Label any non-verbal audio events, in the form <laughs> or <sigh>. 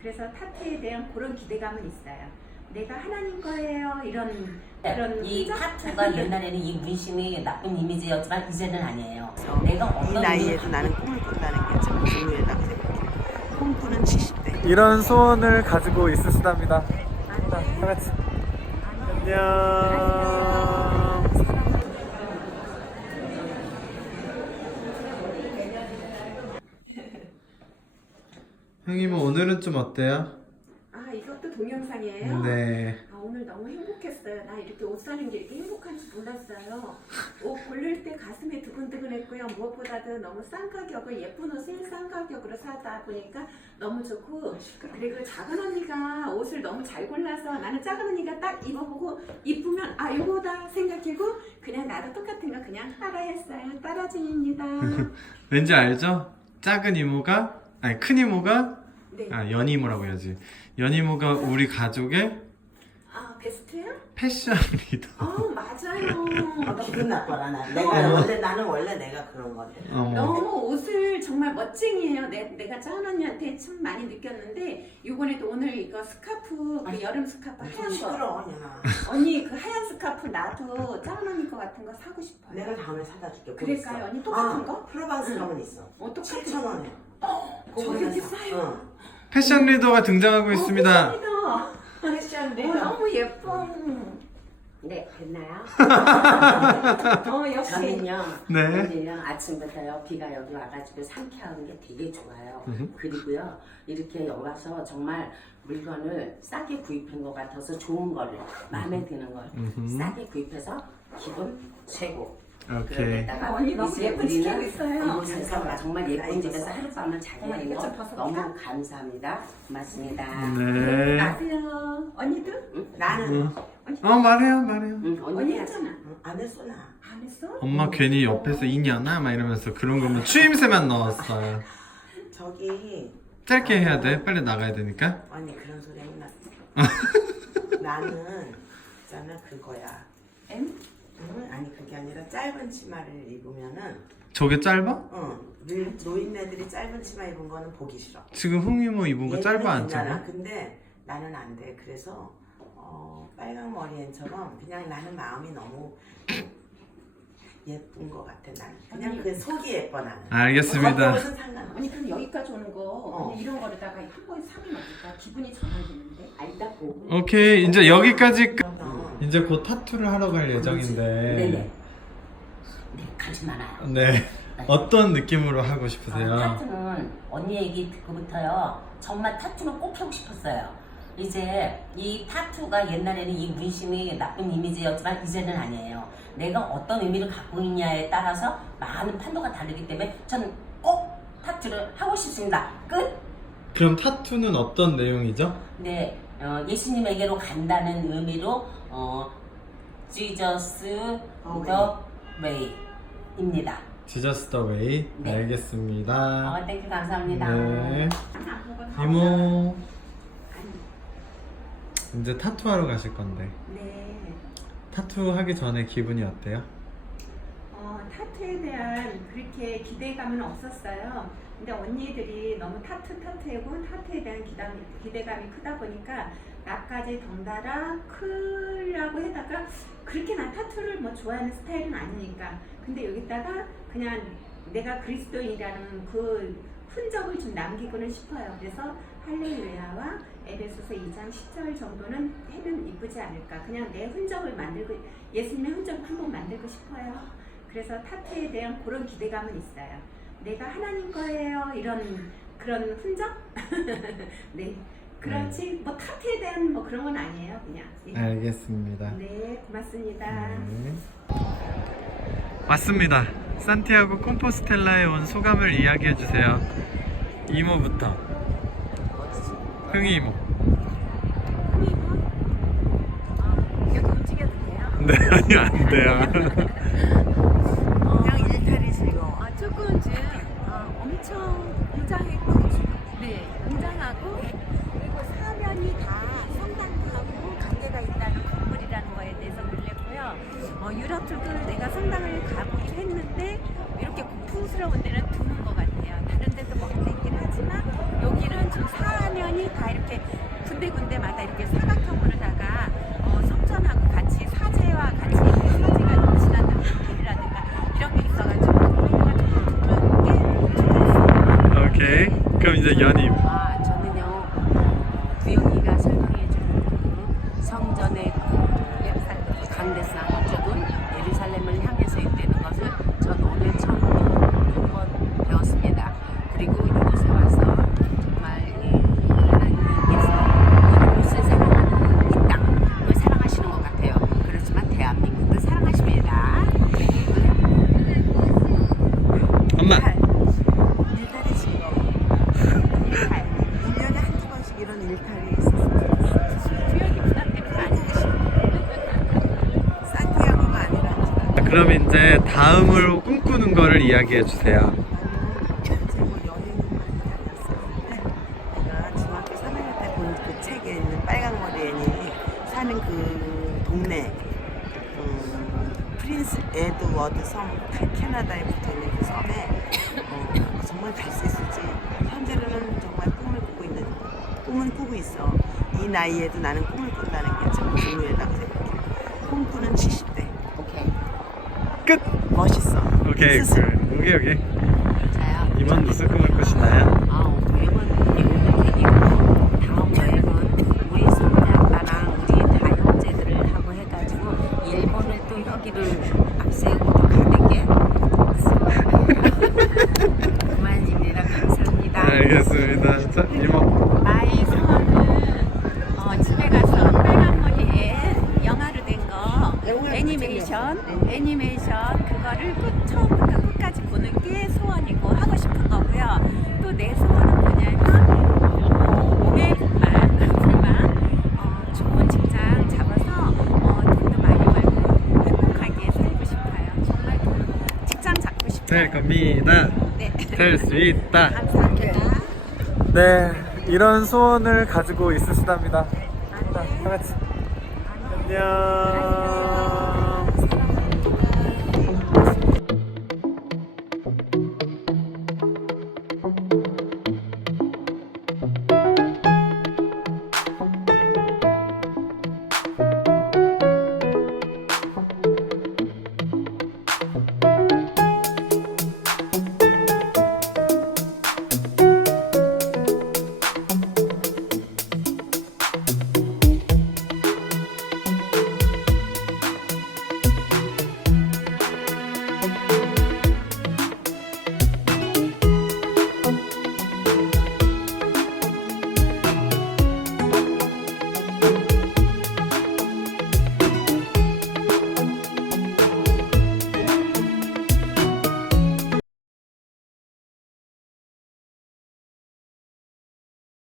그래서 타투에 대한 그런 기대감은 있어요. 내가 하나님 거예요. 이런 네, 그런 이 흔적? 타투가 옛날에는 이 문심이 나쁜 이미지였지만 이제는 아니에요. 내가 이 어떤 나이에도 나는 꿈을 꾼다는 게 참 중요하다고 생각해. 꿈꾸는 70대. 이런 소원을 가지고 있으시답니다. 자, 다 같이. 안녕. 형님은 오늘은 좀 어때요? 아 이것도 동영상이에요? 네. 아, 오늘 너무 행복했어요. 나 이렇게 옷 사는 게 이렇게 행복한 줄 몰랐어요. 옷 고를 때 가슴이 두근두근했고요. 무엇보다도 너무 싼 가격을 예쁜 옷을 싼 가격으로 사다 보니까 너무 좋고 그리고 작은 언니가 옷을 너무 잘 골라서 나는 작은 언니가 딱 입어보고 이쁘면 아 이거다 생각하고 그냥 나도 똑같은 거 그냥 따라했어요. 따라중입니다. <laughs> 왠지 알죠? 작은 이모가 아니 큰 이모가 네. 아 연이모라고 해야지. 연이모가 우리 가족의 아 베스트예요? 패션 리더. 아 맞아요. <laughs> 아, 기분 나빠라 나. 내가 원래 나는 원래 내가 그런 건데. 어머. 너무 옷을 정말 멋쟁이에요. 내, 내가 짜은 언니한테 참 많이 느꼈는데 이번에도 오늘 이거 스카프 그 여름 스카프 하얀 거 시끄러 그냥. 언니 그 하얀 스카프 나도 짜은 언니 거 같은 거 사고 싶어요. 내가 다음에 사다 줄게. 그럴까요? 언니 똑같은 아, 거? 프로방스 가면 있어. 어 똑같은 7천 원에. 저기 이렇게 싸요? 패션 리더가 등장하고 있습니다. 어, 패션 어, 너무 예뻐. 네, 됐나요? <laughs> 어 역시 저는요, 네. 오늘요 아침부터요 비가 여기 와가지고 상쾌한 게 되게 좋아요. 그리고요 이렇게 여기 와서 정말 물건을 싸게 구입한 것 같아서 좋은 거를 마음에 드는 걸. 싸게 구입해서 기분 최고. 오케이. 그러다가 언니 너무 예쁜 우리는 지키고 있어요. 이곳에서 정말 예쁜 집에서 하룻밤을 된 이거? 너무 감사합니다. 고맙습니다. 네. 안녕하세요. 언니도? 나는 어 말해요 말해요. 응, 언니 언니. 했잖아. 응, 안 했어 나. 안 했어? 엄마 괜히 옆에서 이냐나 막 이러면서 그런 거면 추임새만 넣었어요. <laughs> 저기 짧게 해야 돼. 빨리 나가야 되니까. 아니 그런 소리 하면 나. <laughs> 나는 있잖아 그거야. M? 응? 아니 그게 아니라 짧은 치마를 입으면은 저게 짧아? 응, 늘 노인네들이 짧은 치마 입은 거는 보기 싫어. 지금 흥이모 입은 거 짧아 안. 짧아? 근데 나는 안 돼. 그래서 어, 빨강 머리엔처럼 그냥 나는 마음이 너무 예쁜 것 같아. 나는 그냥. 그 속이 예뻐 나는. 알겠습니다. 겉옷은 상관없어. 언니 그럼 여기까지 오는 거 어. 이런 거로다가 한 번에 사면 어떨까? 기분이 전환되는데. 아, 이따 보고. 오케이 이제 여기까지. 끝. 어. 이제 곧 타투를 하러 갈 예정인데. 네네. 네, 가지 말아요. 네. 어떤 느낌으로 하고 아, 싶으세요? 타투는 언니 얘기 듣고부터요 정말 타투는 꼭 하고 싶었어요 이제 이 타투가 옛날에는 이 문심이 나쁜 이미지였지만 이제는 아니에요 내가 어떤 의미를 갖고 있냐에 따라서 많은 판도가 다르기 때문에 전꼭 타투를 하고 싶습니다 끝! 그럼 타투는 어떤 내용이죠? 네, 어, 예수님에게로 간다는 의미로 어, Jesus the Way입니다 지저스 더 웨이. 네. 알겠습니다. 어, 땡큐 감사합니다 네. 이모 이제 타투하러 가실 건데 네. 타투 하기 전에 기분이 어때요? 어, 타투에 대한 그렇게 기대감은 없었어요. 근데 언니들이 너무 타투 타투하고 타투에 대한 기대감이, 기대감이 크다 보니까 나까지 덩달아 크려고 해다가 그렇게 나 타투를 뭐 좋아하는 스타일은 아니니까 근데 여기다가 그냥 내가 그리스도인이라는 그 흔적을 좀 남기고는 싶어요. 그래서 할렐루야와 에베소서 2장 10절 정도는 해면 이쁘지 않을까. 그냥 내 흔적을 만들고 예수님의 흔적을 한번 만들고 싶어요. 그래서 타투에 대한 그런 기대감은 있어요. 내가 하나님 거예요. 이런 그런 흔적? <laughs> 네. 그렇지 뭐 타투에 대한 뭐 그런 건 아니에요. 그냥. 예. 알겠습니다. 네, 고맙습니다. 네. 왔습니다. 산티아고 콤포스텔라에 온 소감을 이야기해 주세요. 이모부터. 흥이 이모. 여기 움직여도 돼요? 네, 아니 안 돼요. <laughs> Gidince yanayım. 이제 다음으로 꿈꾸는 거를 이야기해 주세요. 나는 이제 뭐 여행을 많이 다녔었는데 내가 중학교 3학년 때본그 있는 그 음, 에드워드 섬 캐나다에 붙어 있는 그 섬에 어, 정말 갈 수 있을지 현재로는 정말 꿈을 꾸고 있는 꿈은 꾸고 있어 이 나이에도 나는 꿈을 꾼다는 게 참 중요하다고 생각해 꿈꾸는 70대 오케이. 끝. 멋있어 오케이. 스스로. 그, 오케이 오케이. 자요. 이번 무슨 꿈을 꾸시나요? 아, 여행은 이번에 되기고 다음 여행은 우리 손자아빠랑 우리 다 형제들을 하고 해가지고 일본을 또 여기를 앞세우고 또 가는 게 <laughs> 그만입니다. 감사합니다. 알겠습니다. 자 이모. 나의 소원은 어, 집에 가서 빨간머리에 영화로 된 거 애니메이션 애니메이션 그거를 끝 처음부터 끝까지 보는 게 소원이고 하고 싶은 거고요. 또 내 소원은 뭐냐면 어, 몸에 불만 불만 <laughs> 어, 좋은 직장 잡아서 어, 돈도 많이 벌고 행복하게 살고 싶어요. 정말 돈, 직장 잡고 싶어요. 될 겁니다. 네. 될 수 있다. 감사합니다. 네, 이런 소원을 가지고 있으시답니다. 자, 다 같이. 안녕.